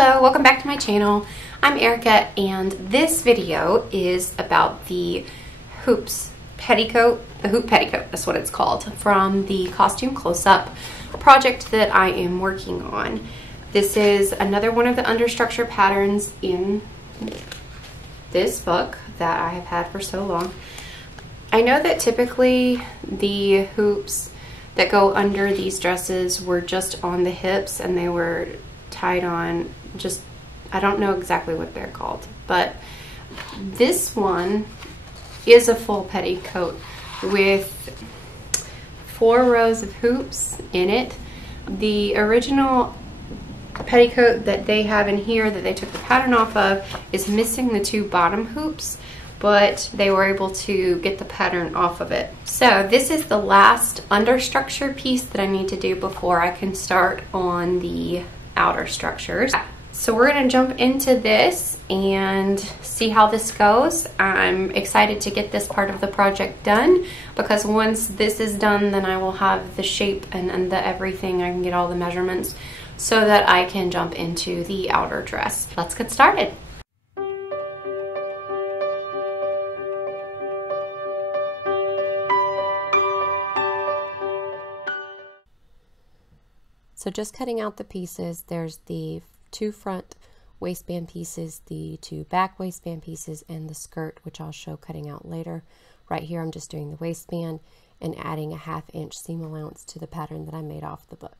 Hello, welcome back to my channel. I'm Erica and this video is about the hoops petticoat, the hoop petticoat, that's what it's called, from the costume close-up project that I am working on. This is another one of the understructure patterns in this book that I have had for so long. I know that typically the hoops that go under these dresses were just on the hips and they were tied on just, I don't know exactly what they're called, but this one is a full petticoat with 4 rows of hoops in it. The original petticoat that they have in here that they took the pattern off of is missing the 2 bottom hoops, but they were able to get the pattern off of it. So this is the last understructure piece that I need to do before I can start on the outer structures. So we're gonna jump into this and see how this goes. I'm excited to get this part of the project done because once this is done, then I will have the shape and the everything. I can get all the measurements so that I can jump into the outer dress. Let's get started. So just cutting out the pieces, there's the 2 front waistband pieces, the 2 back waistband pieces, and the skirt, which I'll show cutting out later. Right here I'm just doing the waistband and adding a 1/2 inch seam allowance to the pattern that I made off the book.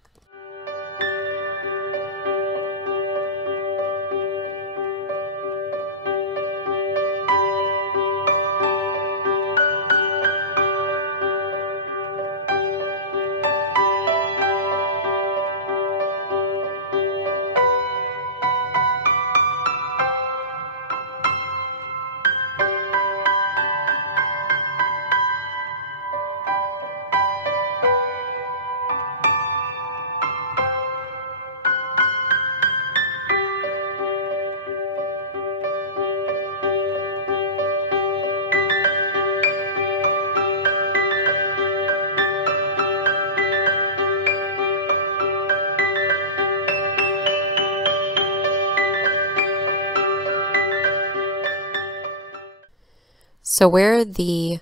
So where the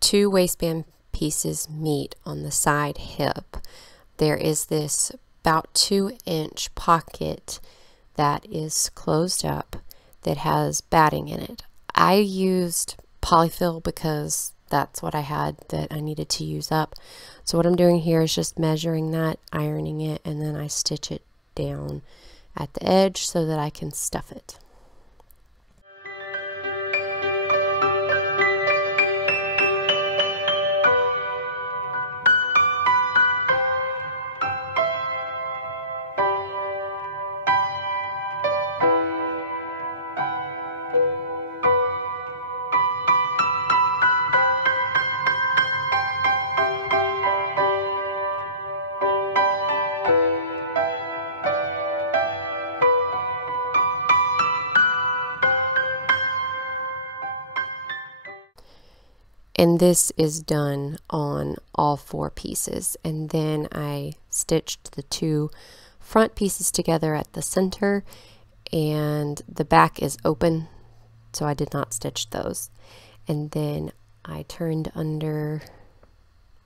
2 waistband pieces meet on the side hip, there is this about 2-inch pocket that is closed up that has batting in it. I used polyfill because that's what I had that I needed to use up. So what I'm doing here is just measuring that, ironing it, and then I stitch it down at the edge so that I can stuff it. And this is done on all 4 pieces. And then I stitched the 2 front pieces together at the center, and the back is open, so I did not stitch those. And then I turned under,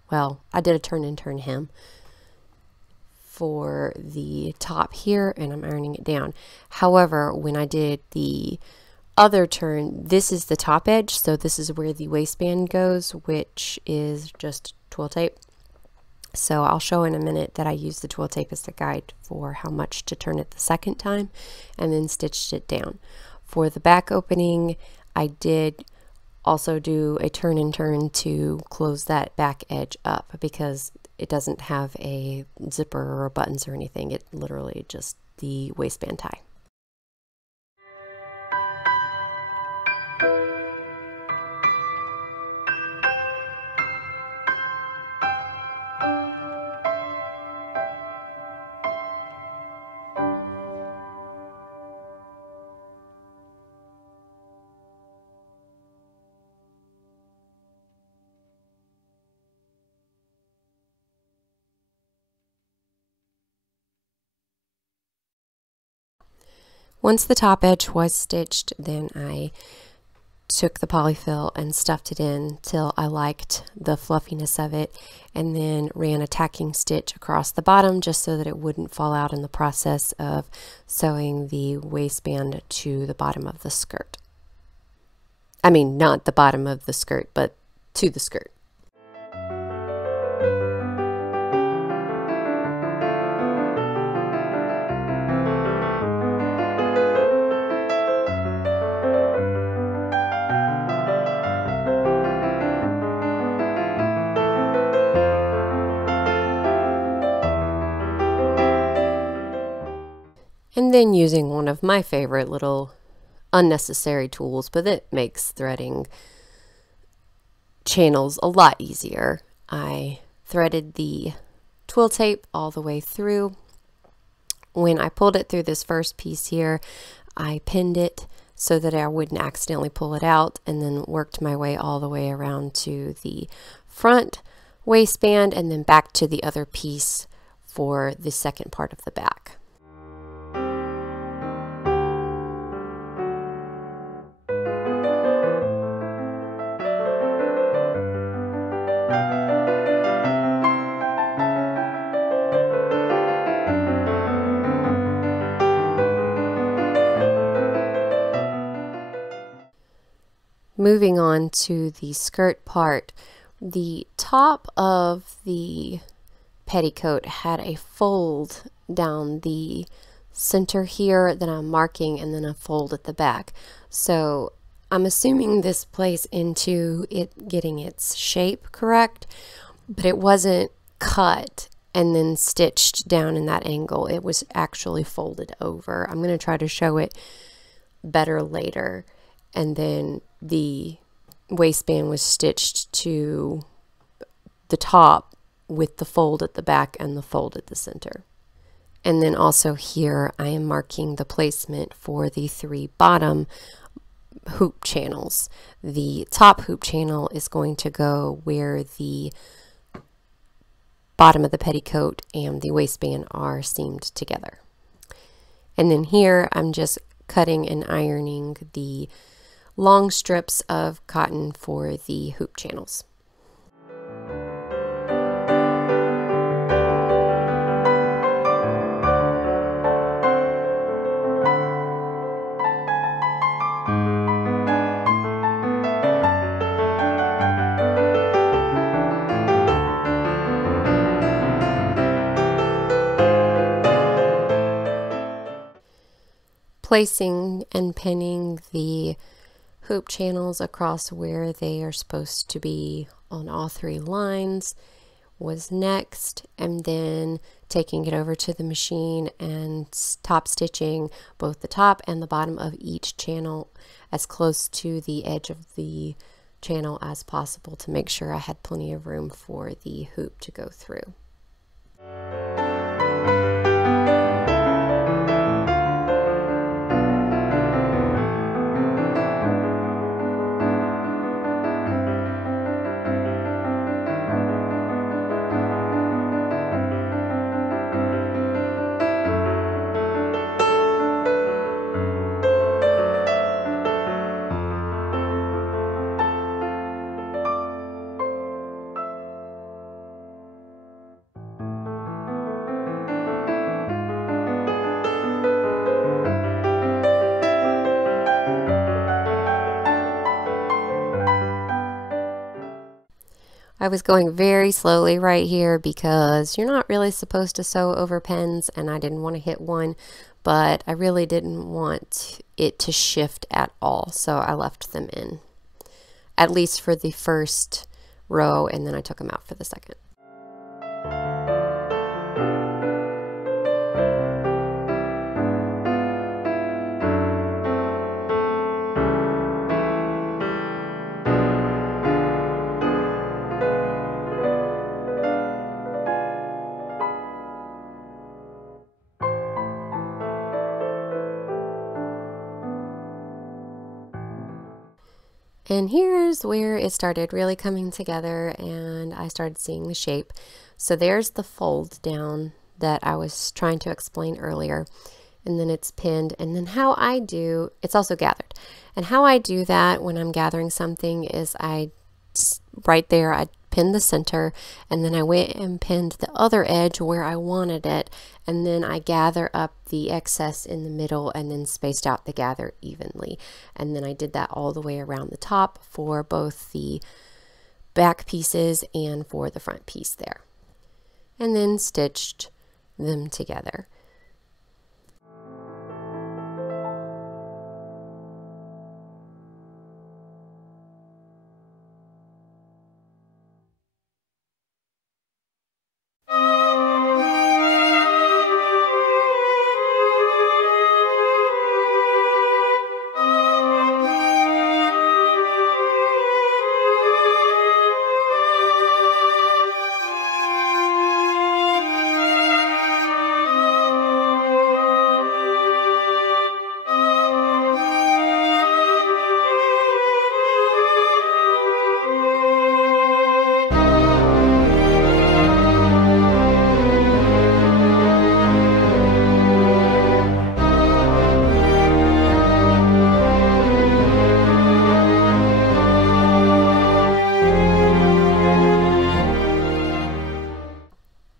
well, I did a turn and turn hem for the top here, and I'm ironing it down. However, when I did the other turn, this is the top edge, so this is where the waistband goes, which is just twill tape. So I'll show in a minute that I used the twill tape as the guide for how much to turn it the second time, and then stitched it down. For the back opening, I did also do a turn and turn to close that back edge up because it doesn't have a zipper or buttons or anything. It literally just the waistband tie. Once the top edge was stitched, then I took the polyfill and stuffed it in till I liked the fluffiness of it, and then ran a tacking stitch across the bottom just so that it wouldn't fall out in the process of sewing the waistband to the bottom of the skirt. I mean, not the bottom of the skirt, but to the skirt. And then using one of my favorite little unnecessary tools, but it makes threading channels a lot easier. I threaded the twill tape all the way through. When I pulled it through this first piece here, I pinned it so that I wouldn't accidentally pull it out, and then worked my way all the way around to the front waistband and then back to the other piece for the second part of the back. Moving on to the skirt part, the top of the petticoat had a fold down the center here that I'm marking, and then a fold at the back. So I'm assuming this plays into it getting its shape correct, but it wasn't cut and then stitched down in that angle. It was actually folded over. I'm going to try to show it better later. And then the waistband was stitched to the top with the fold at the back and the fold at the center. And then also here I am marking the placement for the 3 bottom hoop channels. The top hoop channel is going to go where the bottom of the petticoat and the waistband are seamed together. And then here I'm just cutting and ironing the long strips of cotton for the hoop channels. Placing and pinning the hoop channels across where they are supposed to be on all 3 lines was next, and then taking it over to the machine and top stitching both the top and the bottom of each channel as close to the edge of the channel as possible to make sure I had plenty of room for the hoop to go through. I was going very slowly right here because you're not really supposed to sew over pins, and I didn't want to hit one, but I really didn't want it to shift at all, so I left them in, at least for the first row, and then I took them out for the second. And here's where it started really coming together and I started seeing the shape. So there's the fold down that I was trying to explain earlier. and then it's pinned. And then how I do, it's also gathered. And how I do that when I'm gathering something is right there, I pin the center, and then I went and pinned the other edge where I wanted it, and then I gather up the excess in the middle and then spaced out the gather evenly. And then I did that all the way around the top for both the back pieces and for the front piece there, and then stitched them together.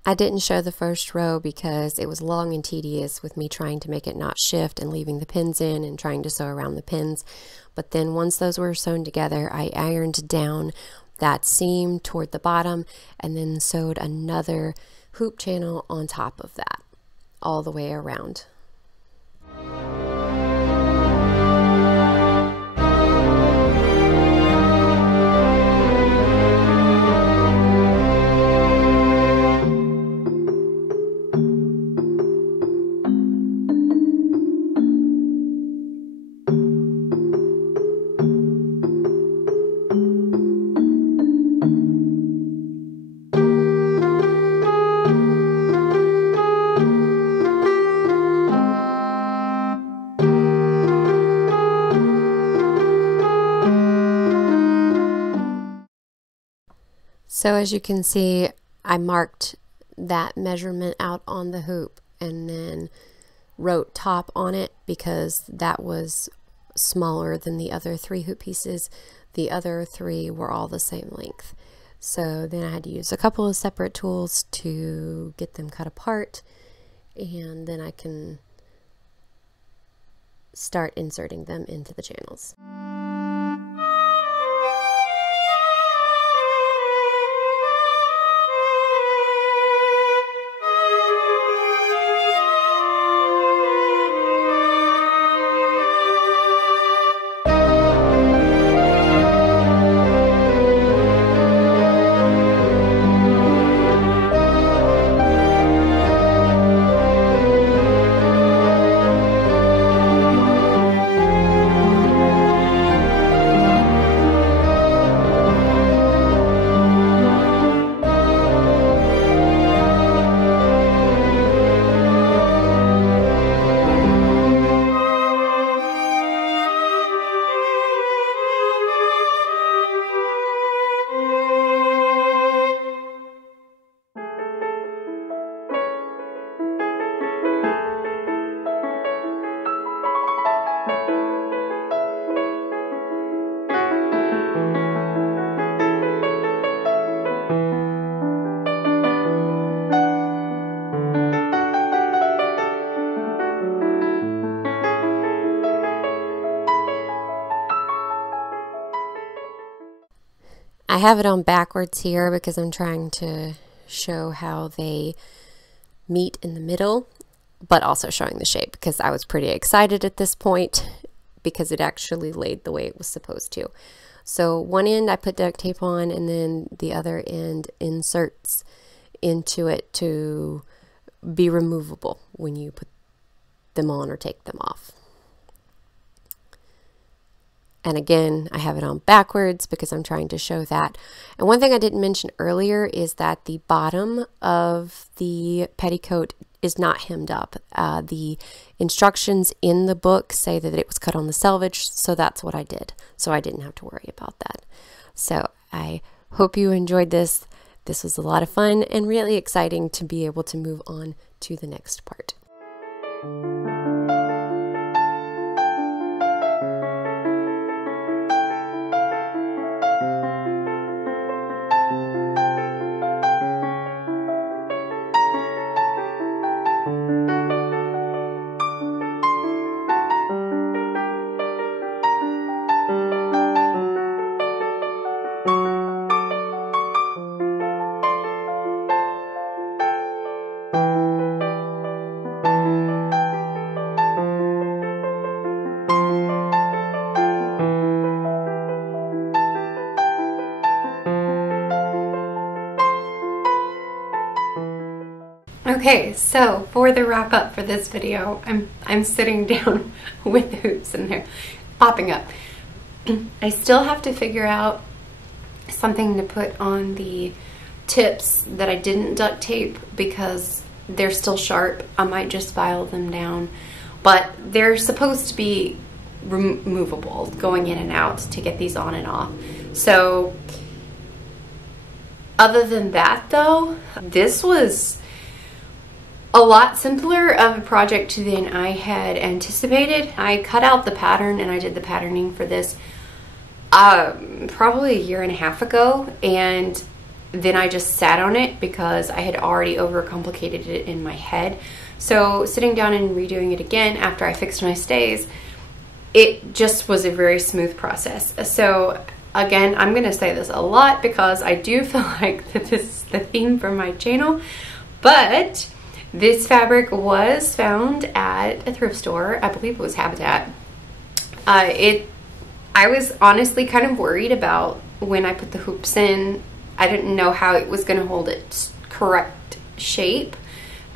I didn't show the first row because it was long and tedious with me trying to make it not shift and leaving the pins in and trying to sew around the pins. But then once those were sewn together, I ironed down that seam toward the bottom and then sewed another hoop channel on top of that all the way around. So as you can see, I marked that measurement out on the hoop and then wrote top on it because that was smaller than the other 3 hoop pieces. The other 3 were all the same length. So then I had to use a couple of separate tools to get them cut apart, and then I can start inserting them into the channels. I have it on backwards here because I'm trying to show how they meet in the middle, but also showing the shape because I was pretty excited at this point because it actually laid the way it was supposed to. So one end I put duct tape on, and then the other end inserts into it to be removable when you put them on or take them off. And again, I have it on backwards because I'm trying to show that. And one thing I didn't mention earlier is that the bottom of the petticoat is not hemmed up. The instructions in the book say that it was cut on the selvage, so that's what I did. So I didn't have to worry about that. So I hope you enjoyed this. This was a lot of fun and really exciting to be able to move on to the next part. Okay, so for the wrap up for this video, I'm sitting down with the hoops and they're popping up. I still have to figure out something to put on the tips that I didn't duct tape because they're still sharp. I might just file them down, but they're supposed to be removable, going in and out to get these on and off. So other than that though, this was a lot simpler of a project than I had anticipated. I cut out the pattern and I did the patterning for this probably a year and a half ago, and then I just sat on it because I had already overcomplicated it in my head. So sitting down and redoing it again after I fixed my stays, it just was a very smooth process. So again, I'm gonna say this a lot because I do feel like that this is the theme for my channel, but this fabric was found at a thrift store. I believe it was Habitat. I was honestly kind of worried about when I put the hoops in. I didn't know how it was going to hold its correct shape,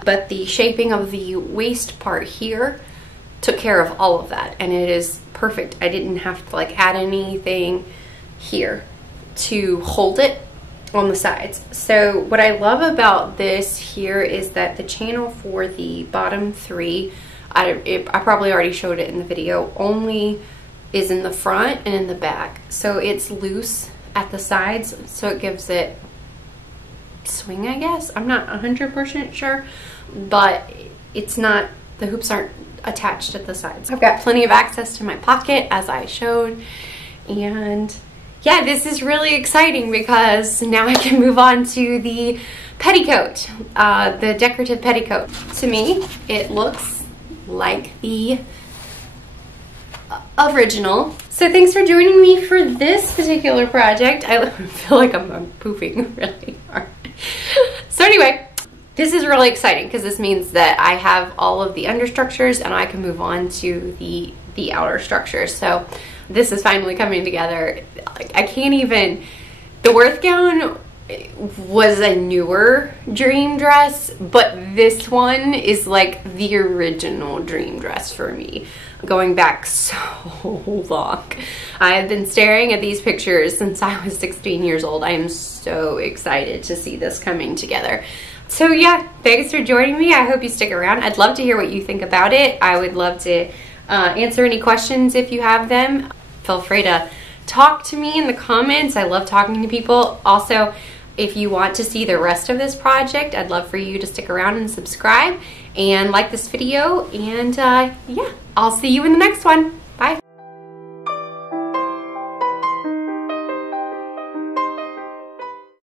but the shaping of the waist part here took care of all of that, and it is perfect. I didn't have to like add anything here to hold it on the sides. So what I love about this here is that the channel for the bottom three, I probably already showed it in the video, only is in the front and in the back. So it's loose at the sides, so it gives it swing, I guess. I'm not 100% sure, but it's not, the hoops aren't attached at the sides. I've got plenty of access to my pocket as I showed, and yeah, this is really exciting because now I can move on to the petticoat, the decorative petticoat. To me, it looks like the original. So thanks for joining me for this particular project. I feel like I'm poofing really hard. So anyway, this is really exciting because this means that I have all of the understructures and I can move on to the outer structures. So this is finally coming together. I can't even, the Worth gown was a newer dream dress, but this one is like the original dream dress for me, going back so long. I have been staring at these pictures since I was 16 years old. I am so excited to see this coming together. So yeah, thanks for joining me. I hope you stick around. I'd love to hear what you think about it. I would love to answer any questions if you have them. Feel free to talk to me in the comments. I love talking to people. Also, if you want to see the rest of this project, I'd love for you to stick around and subscribe and like this video. And yeah, I'll see you in the next one.